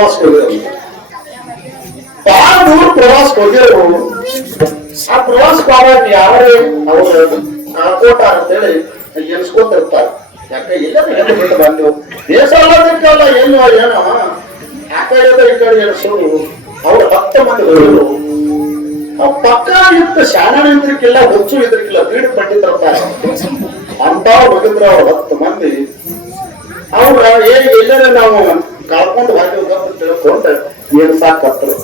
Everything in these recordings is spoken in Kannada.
ಪ್ರವಾಸ ಹೋಗಿರೋ ಬಹಳ ದೂರ ಪ್ರವಾಸ ಹೋಗಿರೋ ಆ ಪ್ರವಾಸ ಹೋಗಾಕ ಯಾರೇ ಅಂತೇಳಿ ಎನ್ಸ್ಕೊತಿರ್ತಾರೆ ಯಾಕೆ ಇಲ್ಲ ಹೆಣ್ಣು ಬಿಟ್ಟು ಬಂದೆವು ದೇಶ ಅಲ್ಲ ಏನು ಏನೋ ಆ ಕಡೆ ಈ ಕಡೆ ಎನ್ಸೋರು ಅವ್ರು ಹತ್ತು ಮಂದಿ ಪಕ್ಕ ಇತ್ತು ಶಾಣೆ ಇದ್ರಕ್ಕಿಲ್ಲ ಹುಚ್ಚು ಇದ್ರಕ್ಕಿಲ್ಲ ಬೀಡು ಪಂಡಿತರ್ತಾರೆ ಅಂತ ಹೋಗಿದ್ರು ಅವ್ರು ಹತ್ತು ಮಂದಿ ಅವ್ರ ಏನ್ ಎಲ್ಲರ ನಾವು ಕಳ್ಕೊಂಡು ಬಂದಿವಿ ಅಂತ ತಿಳ್ಕೊಂಡು ಏನ್ ಸಾಕತ್ರು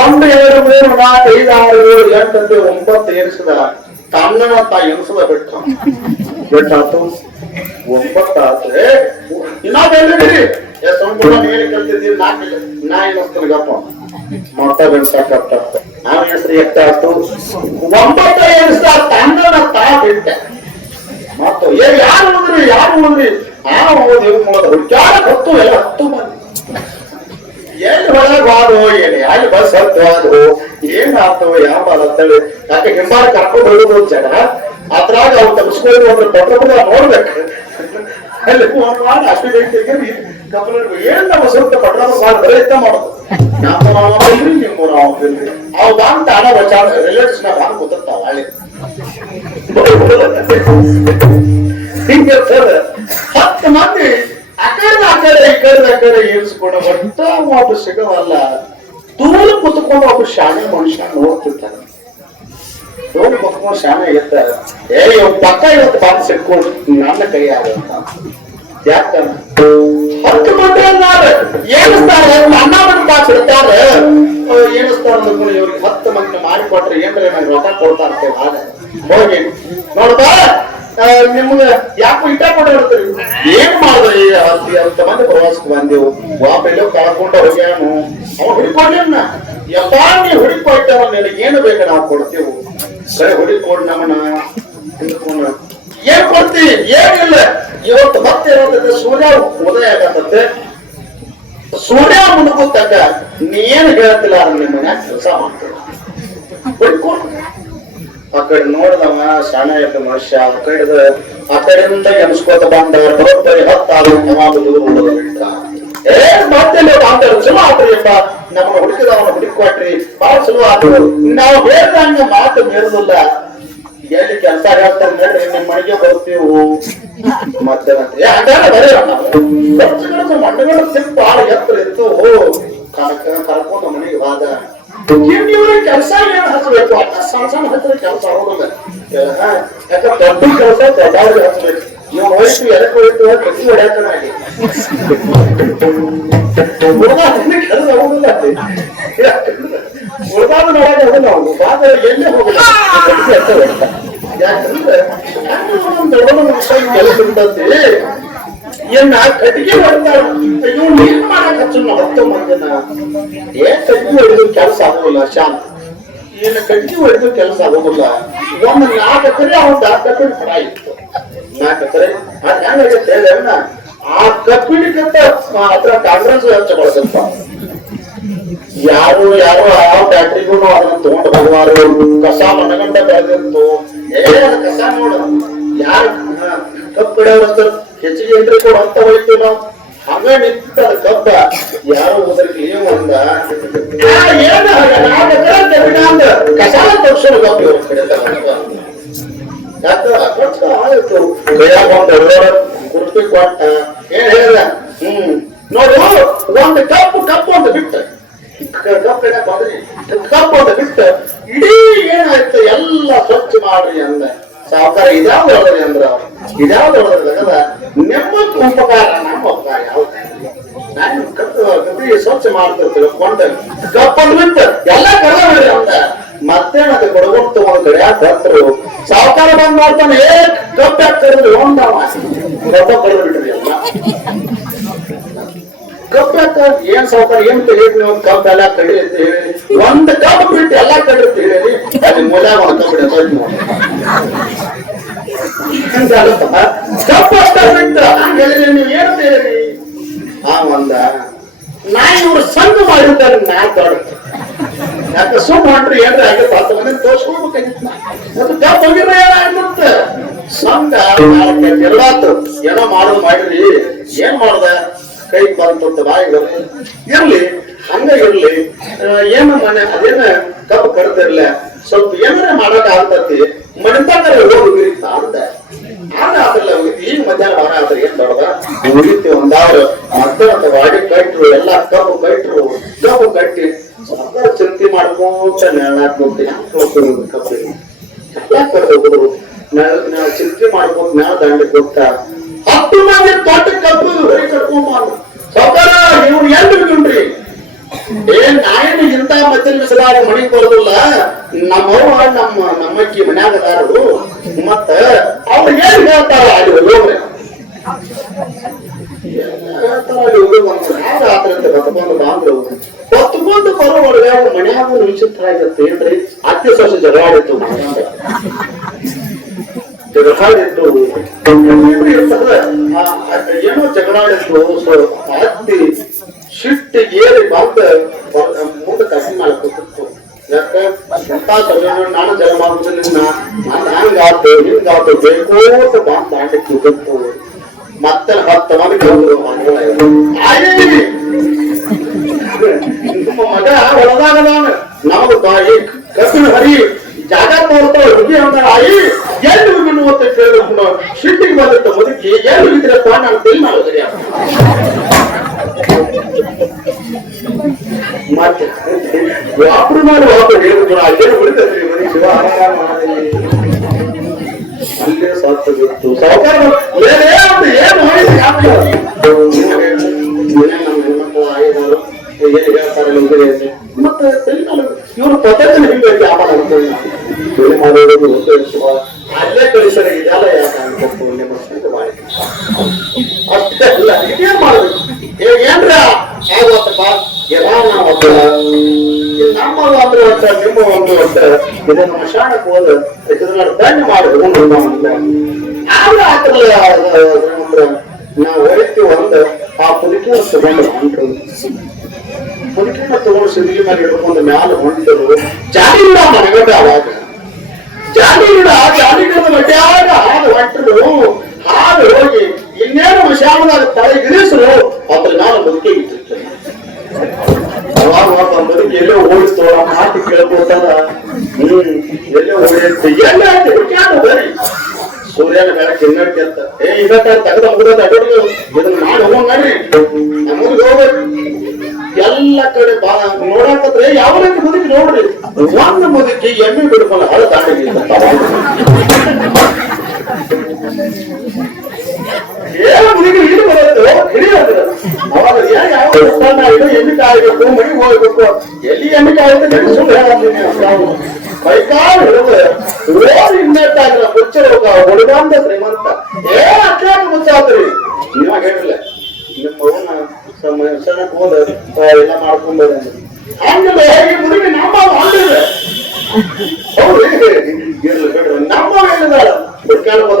ಒಂದು ಎರಡು ಮೂರು ನಾಲ್ಕು ಐದು ಆರು ಏಳು ಎಂಟು ಒಂಬತ್ತು ಏರಿಸಿದ ತನ್ನ ತಾ ಎಣಿಸದ ಬಿಟ್ಟು. ಬಿಟ್ಟಾತು. ಒಂಬತ್ತಾದ್ರೆ ಇನ್ನಾವೆಲ್ಲರಿ ಸಂಪೂರ್ಣ ಏನು ಕಲ್ತಿದ್ದೀವಿ ನಾಲ್ಕು ನಾ ಎನಿಸ್ತಾನೆ ಗಪ್ಪ? ಮೊಟ್ಟ ಬೆನ್ಸಾಕತ್ತ ನಾನು ಹೆಸರು ಎಷ್ಟಾಯ್ತು ಒಂಬತ್ತ ಎನಿಸ್ದ ತನ್ನ ತಾ ಬಿಟ್ಟೆ. ಮತ್ತು ಯಾರು ಉಳಿದ್ರಿ? ಯಾರು ಹೋದ್ರಿ ನಾವು ಹೋದ ಹುಡ್ಕ್ಯಾರ ಹತ್ತು ಎಲ್ಲ ಹತ್ತು ಮಂದಿ ಎಲ್ಲಿ ಹೊರಗೆ ಹೋದು ಏನು ಯಾರು ಬಸ್ ಹತ್ತು ಹೋದು ಏನ್ ಆತು ಯಾವ ಅಂತೇಳಿ ಯಾಕೆ ಹಿಂಬಾರ ಕರ್ಕೊಂಡು ಹೋಗೋದು ಜನ? ಅದ್ರಾಗ ಅವ್ರು ತಪ್ಪಿಸ್ಕೊಂಡು ಒಂದು ಪಟ್ಟ ನೋಡ್ಬೇಕು. ಅಲ್ಲಿ ಫೋನ್ ಮಾಡಿ ಅಷ್ಟು ಗಂಟೆಗೆ ಏನ್ ನಮ್ಮ ಸ್ವಂತ ಪಟ್ಟ ಮಾಡಿ ಬರೀ ಇತ್ತ ಮಾಡೋದು? ತಾನ ಸರ್ ಹತ್ತು ಮಂದಿ ಆ ಕಡೆ ಆ ಕಡೆ ಈ ಕಡೆ ಆ ಕಡೆ ಏರಿಸ್ಕೊಂಡು ಒಟ್ಟ ಒಬ್ಬ ಸಿಗವಲ್ಲ ದೂರ ಕುತ್ಕೊಂಡು ಒಬ್ಬ ಶಾಣೆ ಮನುಷ್ಯ ನೋಡ್ತಿರ್ತಾನೆ ದೂರ ಕುತ್ಕೊಂಡು ಶಾಣೆ ಇರ್ತಾರೆ ಏ ಇವ್ ಪಕ್ಕ ಇವತ್ತು ಬಂದು ಸಿಕ್ಕೊಂಡು ನನ್ನ ಕೈ ಆಗಂತ ಯಾಕ ಹತ್ತು ಮಂದಿ ಅನ್ನಾರ ಏನಿಸ್ತಾರೆ ಅನ್ನ ಮಂದಿ ಬಾಸ್ ಇರ್ತಾರೆ ಏನಿಸ್ತಾರ ಅಂದ್ಕೊಂಡು ಇವ್ರಿಗೆ ಹತ್ತು ಮಂದಿ ಮಾಡಿಕೊಟ್ರೆ ಏನ್ರೆ ನಂಗೆ ರೊಕ್ಕ ಕೊಡ್ತಾ ಇರ್ತೇವೆ ಆಗ ಹೋಗಿ ನೋಡ್ಬಾ ಆ, ನಿಮ್ಗೆ ಯಾಕೋ ಇಟ್ಟ ಕೊಡ್ತೀರಿ ಏನ್ ಮಾಡಿದ್ರಿ ಈ ಅಂತ ಮಂದಿ ಪ್ರವಾಸಕ್ಕೆ ಬಂದೆವು ವಾಪೆಲ್ಲೋ ಕಳ್ಕೊಂಡು ಹೋಗ್ಯಾನು. ಅವ ಹುಡುಕೊಡ್ಲಿನ್ನ ಯಪ್ಪ, ನೀ ಹುಡುಕೊಟ್ಟವ ನಿನಗೆ ಏನು ಬೇಕು ನಾವು ಕೊಡ್ತೇವು. ಸರಿ ಹುಡುಕೊಡ್ ನಮ್ಮನ್ನ. ಏನ್ ಕೊಡ್ತಿ? ಏನಿಲ್ಲ. ಇವತ್ತು ಮತ್ತೆ ಇರೋದಕ್ಕೆ ಸೂರ್ಯ ಉದಯ ಆಗತ್ತೆ ಸೂರ್ಯ ಮುಳುಗುತ್ತಾಗ ನೀ ಏನು ಹೇಳ್ತಿಲ್ಲ ಅಂದ್ರೆ ನಿಮ್ಮ ಮನ್ಯಾಗ ಕೆಲಸ ಮಾಡ್ತೇವೆ ಹುಡುಕೊಡ್ ಆ ಕಡೆ ನೋಡಿದವ ಶಾಣ ಇದ್ದ ಮನುಷ್ಯ, ಆ ಕಡೆ ಆ ಕಡೆಯಿಂದ ಎನ್ಸ್ಕೋತ ಬಂದ ಬರೋಬ್ಬರಿ ಏ ಮತ್ತೆ ಮಾತಾಡ ಚಲೋ ಆತ್ರಿಯಪ್ಪ ನಮ್ಮನ್ನ ಹುಡುಕಿದವನ್ನ ಹುಡುಕೊಟ್ರಿ ಬಹಳ ಚಲೋ ಆತು ನಾವು ಹೇಳ್ದಂಗ ಮಾತು ಮೀರುದಿಲ್ಲ. ಎಲ್ಲಿ ಕೆಲಸ ಹೇಳ್ತಾರೆ ನೋಡ್ರಿ ನಿಮ್ಮ ಮನೆಗೆ ಬರ್ತೀವು. ಮತ್ತೆ ಹಂಗಾರ ಬರೀ ಮಂಡಗಳ ಸಿಕ್ಕ ಬಹಳ ಎತ್ತರ ಇವ್ರಿಗೆ ಕೆಲಸ ಏನು ಹಚ್ಚಬೇಕು ಅಂತ ಸಣ್ಣ ಸಣ್ಣ ಹತ್ತಿರ ಕೆಲಸ ಆಗೋದಿಲ್ಲ ಯಾಕ ದೊಡ್ಡ ಕೆಲಸ ದೊಡ್ಡವ್ರಿಗೆ ಹಚ್ಚಬೇಕು ನೀವು ಹೋಯ್ತು ಎದಕ್ಕೆ ಹೋಯ್ತು ಮಾಡಿ ಮುಳುಗಾದಿಂದ ಕೆಲಸ ಆಗೋದಿಲ್ಲ ಅವ್ನು ಬಾದ ಎಲ್ಲೇ ಹೋಗಲ್ಲ ಕಟ್ಟಿ ಯಾಕಂದ್ರೆ ಒಂದೊಂದು ದೊಡ್ಡ ವಿಷಯ ಕೆಲಸ ಇರ್ತದೆ ಏನ ಕಟ್ಟಿಗೆ ಹೊಡ್ತಾರ? ಇವ್ ನೀನ್ ಮಾಡಕ್ ಹಚ್ಚು ಹತ್ತು ಮಂದಿನ ಏನ್ ಕಟ್ಟಿ ಹೊಡೆದು ಕೆಲಸ ಆಗೋಲ್ಲ ಶಾಂತ. ಏನ ಕಟ್ಟಿ ಹೊಡೆದು ಕೆಲಸ ಆಗೋದಿಲ್ಲ. ಒಂದು ನಾಲ್ಕು ಅವ್ನ ಆ ಎಕರೆ ಹೊರ ಇತ್ತು. ನಾಲ್ಕು ಎಕರೆ ಅದ್ ಹೆಂಗಾಗತ್ತೆ ಆ ಕಬ್ಬಿಣಕ್ಕಂತ ಅದ್ರ ಕಾಂಗ್ರೆಸ್ ಹಚ್ಚಬಾರ್ದಪ್ಪ ಯಾರು ಯಾರು ಆ ಫ್ಯಾಕ್ಟ್ರಿಗೂ ಅದನ್ನ ತಗೊಂಡು ಹೋಗುವಾರು ಕಸ ಮನಗಂಡ ಬೆಳೆದಿತ್ತು. ಏ, ಅದ ಕಸ ನೋಡು. ಯಾರು ಬಿಡೋರು ಹೆಚ್ಚಿಗೆ ಎಂಟ್ರಿ ಕೊಡು ಅಂತ ಹೋಯ್ತು ನಾವು. ಹಂಗ ನಿಂತ ಅದ್ ಕಬ್ಬ ಯಾರು ಹೋದ್ರಿಗೆ ಏನು ಅಂದ ಆ, ಏನು ನಾಲ್ಕು ಎಕರೆ ಕಬ್ಬಿಣ ಅಂದ ಕಸಾಲ ತಗ್ಸೋಣ ಕಬ್ಬು ಇವ್ರ ಕಡೆ ತಗೊಂಡು ಬಂದ. ಯಾಕ ಕೊಟ್ಟ ಆಯ್ತು ಕೈಯಾಗ ಒಂದು ಎಲ್ಲರ ಕುರ್ತಿ ಕೊಟ್ಟ ಏನ್ ಹೇಳಿದ ಹ್ಮ್ ನೋಡು ಒಂದು ಕಪ್ಪು ಕಪ್ಪು ಅಂತ ಬಿಟ್ಟ ಕಪ್ಪು ಏನಪ್ಪ ಅಂದ್ರೆ ಕಪ್ಪು ಅಂತ ಬಿಟ್ಟ ಇಡೀ ಏನಾಯ್ತು ಎಲ್ಲ ಸ್ವಚ್ಛ ಮಾಡ್ರಿ ಅಂದ ಸಾವುಕಾರ ಇದ್ಯಾವ್ದು ಹೊಡೆದ್ರಿ ಅಂದ್ರ ಇದ್ಯಾವ್ದು ಹೊಡೆದ್ರಿ ಅದ ನಿಮ್ಮ ಉಪಕಾರ ನಮ್ಮ ಉಪಕಾರ ಯಾವ್ದು? ನಾನು ಕಪ್ಪಿ ಸ್ವಚ್ಛ ಮಾಡ್ತಿರ್ತೀವಿ ಕೊಂಡ ಕಪ್ಪನ್ನು ಬಿಟ್ಟು ಎಲ್ಲ ಕರ್ದ ಅಂದ ಮತ್ತೇನದು ಕೊಡಗೊಂಡು ತಗೊಂಡ್ ಕಡೆ ಹತ್ತರು ಸಾವುಕಾರ ಬಂದ್ ಮಾಡ್ತಾನೆ, ಏ ಕಪ್ಪ ಕರೆದ್ರಿ ಒಂದಾವ ಕಪ್ಪ ಕರೆದು ಬಿಟ್ರಿ ಎಲ್ಲ ಕಪ್ಪ ಏನ್ ಸಾವುಕಾರ ಏನ್ ತಿಳಿದ್ರಿ ನೀವು ಕಬ್ಬ ಎಲ್ಲ ಕಡಿ ಅಂತ ಒಂದ್ ಕಬ್ಬ ಬಿಟ್ಟು ಎಲ್ಲಾ ಕಡಿ ಅಂತ ಅಲ್ಲಿ ಅಷ್ಟ ಬಿಟ್ಟು ಹಂಗ ಹೇಳಿದ್ರಿ ನೀವು ಏನು ಹೇಳಿರಿ ಆ ಒಂದ ನಾ ಇವ್ರು ಸಂಘ ಮಾಡಿರ್ತಾರೆ ನಾ ಯಾಕೆ ಸುಮ್ ಮಾಡ್ರಿ, ಏನ್ರಿ ಹಾಗೆ ಹತ್ತು ಮಂದಿ ತೋರ್ಸ್ಕೊಳ್ಬೇಕಾಗಿತ್ತು ಮತ್ತೆ ತಪ್ಪು ಹೋಗಿದ್ರೆ ಏನಾಗುತ್ತೆ ಸಂಘ ಏನೋ ಮಾಡೋದು ಮಾಡ್ರಿ ಏನ್ ಮಾಡ್ದ? ಕೈ ಬಂತ ಬಾಯಿ ಇರ್ಲಿ, ಹಂಗ ಇರ್ಲಿ ಏನ ಮನೆ ಅದೇನ ಕಬ್ಬು ಕಡ್ದಿರ್ಲ, ಸ್ವಲ್ಪ ಏನಾರ ಮಾಡಕ್ ಆಗ್ತತಿ ಮಣಿತಾಗ ಹೋಗಿ ಅಂತ ಆಗ ಅದ್ರಲ್ಲ ಈಗ ಮಧ್ಯಾಹ್ನ ವಾರ ಆದ್ರೆ ಏನ್ ದೊಡ್ಡದ ಉರಿತಿ ಒಂದಾವ್ರು ಮತ್ತೆ ವಾಡಿ ಕಟ್ರು, ಎಲ್ಲ ಕಬ್ಬು ಕಟ್ರು, ಕಬ್ಬು ಕಟ್ಟಿ ಸ್ವಲ್ಪ ಚಿಂತೆ ಮಾಡ್ಕೊಂತ ನೆರಳಾಕ್ ಹೋಗ್ತೀನಿ. ಕಬ್ಬು? ಎಲ್ಲ ನಾವು ಚಿಂತೆ ಮಾಡ್ಕೊಂಡು ನೆಳ ದಂಡ ಕೊಟ್ಟ ಹತ್ತು ಮಂದಿ ದೊಡ್ಡ ಕಬ್ಬು ಹೊರಿ ಕಟ್ಕೊಂಡ್ ಸೌಕರ ಇವ್ರು ಎಲ್ಲಿ ಬಿಡ್ರಿ ಏನ್ ನಾಯೇನು ಇಂತ ಮತ್ತಿನ ಬಿಸಿಲಾಗ ಮಣಿಗ್ ಬರೋದಿಲ್ಲ ನಮ್ಮವ್ವ ನಮ್ಮ ನಮ್ಮಕ್ಕಿ ಮನ್ಯಾಗ ಅದಾರು ಮತ್ತ ಅವ್ರು ಏನ್ ಹೇಳ್ತಾರ ಅಲ್ಲಿ ಹೋಗ್ರಿ ಹೊತ್ಕೊಂಡು ಬರೋ ಒಳಗೆ ಅವ್ರ ಮನ್ಯಾಗ ವಿಚಿತ್ರ ಆಗತ್ತೆ ಏನ್ರಿ ಅತ್ತೆ ಸೊಸೆ ಜಗಳ ಆಡಿತ್ತು ಮನ್ಯಾಗ. ಜಗಳಾಡಿದ್ದು ಇರ್ತದೆ. ಆ, ಆ, ಏನೋ ಜಗಳಾಡಿದ್ದು ಸೊ ಹತ್ತಿ ಶಿಟ್ಟಿ ಏರಿ ಬಂದ ಮುಂದೆ ಕಸಿ ಮಾಡಿ ಕೂತಿತ್ತು ಯಾಕ ಎಂತ ಸಮಯ ನಾನು ಜಲ ಮಾಡ್ತೀನಿ ನಿನ್ನ ನಾನು ಹಂಗಾತು ಹಿಂಗಾತು ಬೇಕೋತ ಬಂದ್ ದಾಟಿ ಕೂತಿತ್ತು ಮತ್ತೆ ಹತ್ತು ಮಂದಿ ಬಂದ್ರು ಆಯ್ತು ನಿಮ್ಮ ಮಗ ಒಳಗಾಗದಾನ ನಮಗ ಬಾಯಿ ಕಬ್ಬಿನ ಹರಿ ಜಾಗ ತೋರ್ತಾವ ಹುಡುಗಿ ಅಂತ ಆಯಿ ಎಲ್ಲಿ ಹೋಗಿ ಅಂತ ಕೇಳಿದ್ರು ಶಿಟ್ಟಿಗೆ ಬಂದಿದ್ದ ಮುದುಕಿ ಎಲ್ಲಿ ಹೋಗಿದ್ರಪ್ಪ ನಾನು ತಿಳಿ ಮಾಡಿದ್ರಿ ಮತ್ತೆ ವ್ಯಾಪಾರ ಮಾಡಿ ವ್ಯಾಪಾರ ಹೇಳಿದ್ರು ಅಲ್ಲೇನು ಉಳಿತದ್ರಿ ಮನೆ ಶಿವ ಆರಾಮ ಮಾಡಲಿ ಅಲ್ಲೇ ಸತ್ತು ಬಿತ್ತು ಸಾವುಕಾರ ಏನೇ ಅಂತ ಏನು ಮಾಡಿದ್ರು ಯಾಕೆ ನಮ್ಮ ಹೆಣ್ಮಕ್ಳು ಆಗಿದ್ದಾರೆ ಏನ್ ಹೇಳ್ತಾರಲ್ಲ ಉಗುರಿ ಅಂತ ಮತ್ತೆ ಇವ್ರು ಪದ್ಧತಿ ಹಿಡಿಬೇಕು ಯಾವ ಅನ್ಕೊಳ್ಳಿ ಬೆಳೆ ಮಾಡೋದು ಒಂದು ಶಿವ ಅಲ್ಲೇ ಕಳಿಸರ ಇದೆಲ್ಲ ಯಾಕೆ ಅನ್ಕೊಂಡು ನಿಮ್ಮ ಸ್ನೇಹಿತ ಮಾಡಿ ಅಷ್ಟೇ ಅಲ್ಲ ಇದೇನ್ ಮಾಡ್ಬೇಕು ಈಗ ಏನ್ರ ಆಗೋತ್ತಪ್ಪ ಎಲ್ಲ ನಾವು ಒಬ್ಬ ನಮ್ಮ ಒಂದು ಒಟ್ಟ ನಿಮ್ಮ ಒಂದು ಒಟ್ಟ ಇದನ್ನು ಮಶಾಣಕ್ಕೆ ಹೋದ ಇದನ್ನ ದಂಡ ಮಾಡಿ ಆಗ ಆತರಲ್ಲ ನಾವು ಹೊರತಿ ಒಂದು ಆ ಪುಲಿಕೆ ತಗೊಂಡು ಹೊಂಟರು ಪುಲಿಕೆನ ತಗೊಂಡು ಸಿದ್ಗಿ ಮೇಲೆ ಹಿಡ್ಕೊಂಡು ಮ್ಯಾಲ ಹೊಂಟರು ಜಾಡಿಗಿಡ ಮನೆಗಡ್ಡ ಅವಾಗ ಜಾಡಿಗಿಡ ಜಾಡಿಗಿಡದ ಮಡ್ಯಾಗ ಹಾದು ಹೊಂಟರು ಹಾದು ಹೋಗಿ ಇನ್ನೇನು ಮಶಾಣದಾಗ ತಲೆಗಿರಿಸರು ಅದ್ರ ಮ್ಯಾಲ ಮುದುಕಿ ಇಟ್ಟಿರ್ತಾರೆ ಅವಾಗ ಒಬ್ಬ ಮುದುಕಿ ಎಲ್ಲೋ ಓಡಿಸ್ತು ಆ ಮಾತು ಕೇಳ್ಕೊತಾರ ಹ್ಮ್ ಎಲ್ಲೋ ಓಡಿಸ್ತು ಎಲ್ಲ ಹುಡುಕ್ಯಾಡ ಬರೀ ಸೂರ್ಯನ ಬೆಳಕು ಇನ್ನೊಂದು ಕೆತ್ತ ಏ ಇದಕ್ಕ ತೆಗೆದ ಮುಗಿದ ಅಡೋದು ಇದನ್ನ ಮಾಡಿ ಹೋಗೋಣ ನಡ್ರಿ ನಮ್ಮೂರಿಗೆ ಹೋಗ್ಬೇಕು ಎಲ್ಲ ಕಡೆ ಬಾ ನೋಡಾಕತ್ರೆ ಯಾವ ರೀತಿ ಮುದುಕಿ ನೋಡ್ರಿ ಒಂದು ಮುದುಕಿ ಎಮ್ಮೆ ಬಿಡ್ಕೊಳ್ಳ ಹಳ ದಾಟಿಗೆ ಎಲ್ಲಿ ಎಣ್ಣೆ ಕಾಯ್ಬೇಕು ಅಂತ ಸುಳ್ಳು ಹೇಳತ್ತೀನಿ ಕೈಕಾಲು ಹಿಡಿದು ರೋಡ್ ಇನ್ನೆಟ್ಟಾಗಿಲ್ಲ ಮುಚ್ಚ ಹೋಗ ಹುಡುಗಂದ ಶ್ರೀಮಂತ ಏ ಅಟ್ಲಾಗ ಮುಚ್ಚಾತ್ರಿ ನೀವಾಗ ಹೇಳಿಲ್ಲ ನಿಮ್ಮ ಅವನ ಸಣ್ಣಕ್ಕೆ ಹೋದ ಎಲ್ಲ ಮಾಡ್ಕೊಂಡ್ಬರ ಹಂಗಲ್ಲ ಈ ಮುದುಕಿ ನಮ್ಮ ಹಂಗಿಲ್ಲ ಹೌದು ಇರ್ಲಿ ಬಿಡ್ರಿ ನಮ್ಮ ಹೇಳಿದಾಳ ಹುಡ್ಕಾಡ್ಬೋದು